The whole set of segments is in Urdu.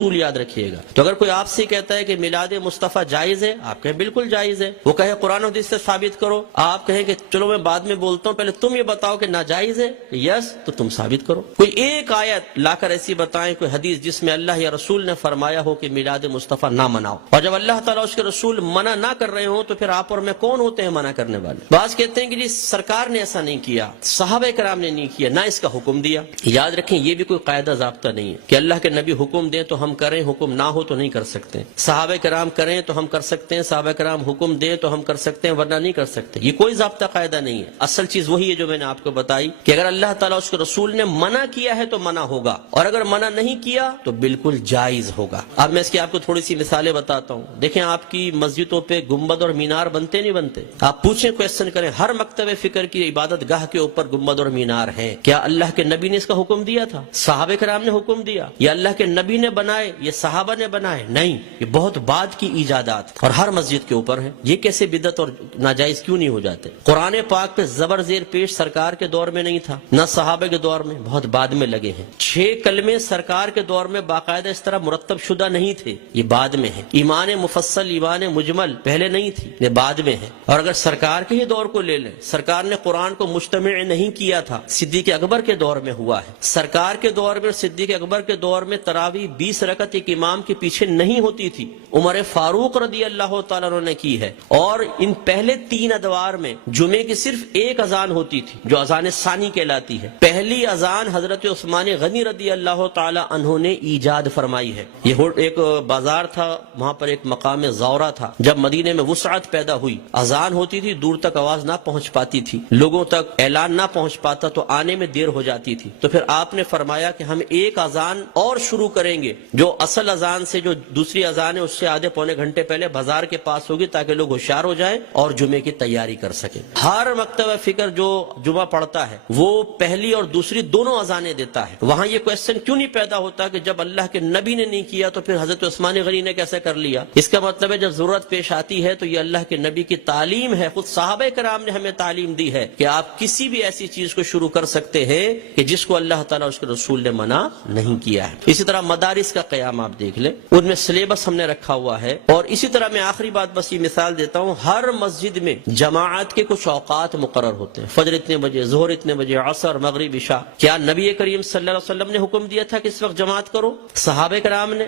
اصول یاد رکھیے گا۔ تو اگر کوئی آپ سے کہتا ہے کہ میلاد مصطفیٰ جائز ہے، آپ کہیں بالکل جائز ہے۔ وہ کہے قرآن و حدیث سے ثابت کرو، آپ کہیں کہ چلو میں بعد میں بولتا ہوں، پہلے تم یہ بتاؤ کہ ناجائز ہے، یس تو تم ثابت کرو۔ کوئی ایک آیت لا کر ایسی بتائیں، کوئی حدیث جس میں اللہ یا رسول نے فرمایا ہو کہ میلاد مصطفیٰ نہ مناؤ، اور جب اللہ تعالیٰ اس کے رسول منع نہ کر رہے ہوں تو پھر آپ اور میں کون ہوتے ہیں منع کرنے والے؟ بعض کہتے ہیں کہ جی سرکار نے ایسا نہیں کیا، صحابہ کرام نے نہیں کیا، نہ اس کا حکم دیا۔ یاد رکھیں یہ بھی کوئی قاعدہ ضابطہ نہیں ہے کہ اللہ کے نبی حکم دیں تو ہم کریں، حکم نہ ہو تو نہیں کر سکتے۔ صحابہ کرام کریں تو ہم کر سکتے ہیں، صحابہ کرام حکم دیں تو ہم کر سکتے ہیں، ورنہ نہیں کر سکتے۔ یہ کوئی ضابطہ قاعدہ نہیں ہے۔ اصل چیز وہی ہے جو میں نے آپ کو بتائی کہ اگر اللہ تعالیٰ اس کے رسول نے منع کیا ہے تو منع ہوگا، اور اگر منع نہیں کیا تو بالکل جائز ہوگا۔ اب میں اس کی آپ کو تھوڑی سی مثالیں بتاتا ہوں۔ دیکھیں آپ کی مسجدوں پہ گنبد اور مینار بنتے نہیں بنتے؟ آپ پوچھیں، کویسچن کریں، ہر مکتب فکر کی عبادت گاہ کے اوپر گنبد اور مینار ہیں، کیا اللہ کے نبی نے اس کا حکم دیا تھا؟ صحابہ کرام نے حکم دیا؟ یا اللہ کے نبی نے بنائے، یہ صحابہ نے بنائے؟ نہیں، یہ بہت بعد کی ایجادات اور ہر مسجد کے اوپر ہیں۔ یہ کیسے بدعت اور ناجائز کیوں نہیں ہو جاتے؟ قرآن پاک پہ زبر زیر پیش سرکار کے دور میں نہیں تھا، نہ صحابہ کے دور میں، بہت بعد میں لگے ہیں۔ 6 کلمے سرکار کے دور میں باقاعدہ اس طرح مرتب شدہ نہیں تھے، یہ بعد میں ہے۔ ایمان مفصل، ایمان مجمل پہلے نہیں تھی، یہ بعد میں ہے۔ اور اگر سرکار کے ہی دور کو لے لیں، سرکار نے قرآن کو مجتمع نہیں کیا تھا، صدیق اکبر کے دور میں ہوا ہے۔ سرکار کے دور میں اور صدیق اکبر کے دور میں تراویح 20 رکعت ایک امام کے پیچھے نہیں ہوتی تھی، عمر فاروق رضی اللہ تعالیٰ عنہ نے کی ہے۔ اور ان پہلے 3 ادوار میں جمعے کی صرف ایک اذان ہوتی تھی جو اذان ثانی کہلاتی ہے۔ پہلی اذان حضرت عثمان غنی رضی اللہ تعالیٰ عنہ نے ایجاد فرمائی ہے۔ یہ ایک بازار تھا، وہاں پر ایک مقام زورہ تھا۔ جب مدینے میں وسعت پیدا ہوئی، اذان ہوتی تھی، دور تک آواز نہ پہنچ پاتی تھی، لوگوں تک اعلان نہ پہنچ پاتا تو آنے میں دیر ہو جاتی تھی۔ تو پھر آپ نے فرمایا کہ ہم ایک اذان اور شروع کریں گے جو اصل اذان سے، جو دوسری اذان ہے اس سے آدھے پونے گھنٹے پہلے بازار کے پاس ہوگی، تاکہ لوگ ہوشیار ہو جائیں اور جمعے کی تیاری کر سکیں۔ ہر مکتبہ فکر جو جمعہ پڑھتا ہے وہ پہلی اور دوسری دونوں اذانیں دیتا ہے۔ وہاں یہ کویسچن کیوں نہیں پیدا ہوتا کہ جب اللہ کے نبی نے نہیں کیا تو پھر حضرت عثمان غنی نے کیسے کر لیا؟ اس کا مطلب ہے جب ضرورت پیش آتی ہے تو یہ اللہ کے نبی کی تعلیم ہے، خود صحابہ کرام نے ہمیں تعلیم دی ہے کہ آپ کسی بھی ایسی چیز کو شروع کر سکتے ہیں کہ جس کو اللہ تعالیٰ اس کے رسول نے منع نہیں کیا ہے۔ اسی طرح مدارس کا قیام آپ دیکھ لیں، ان میں سلیبس ہم نے رکھا ہوا ہے۔ اور اسی طرح میں آخری بات بس یہ مثال دیتا ہوں، ہر مسجد میں جماعت کے کچھ اوقات مقرر ہوتے ہیں، فجر اتنے بجے، ظہر اتنے بجے، عصر، مغرب، عشاء۔ کیا نبی کریم صلی اللہ علیہ وسلم نے حکم دیا تھا کہ اس وقت جماعت کرو؟ صحابہ کرام نے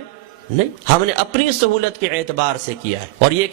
نہیں، ہم نے اپنی سہولت کے اعتبار سے کیا ہے۔ اور یہ کہ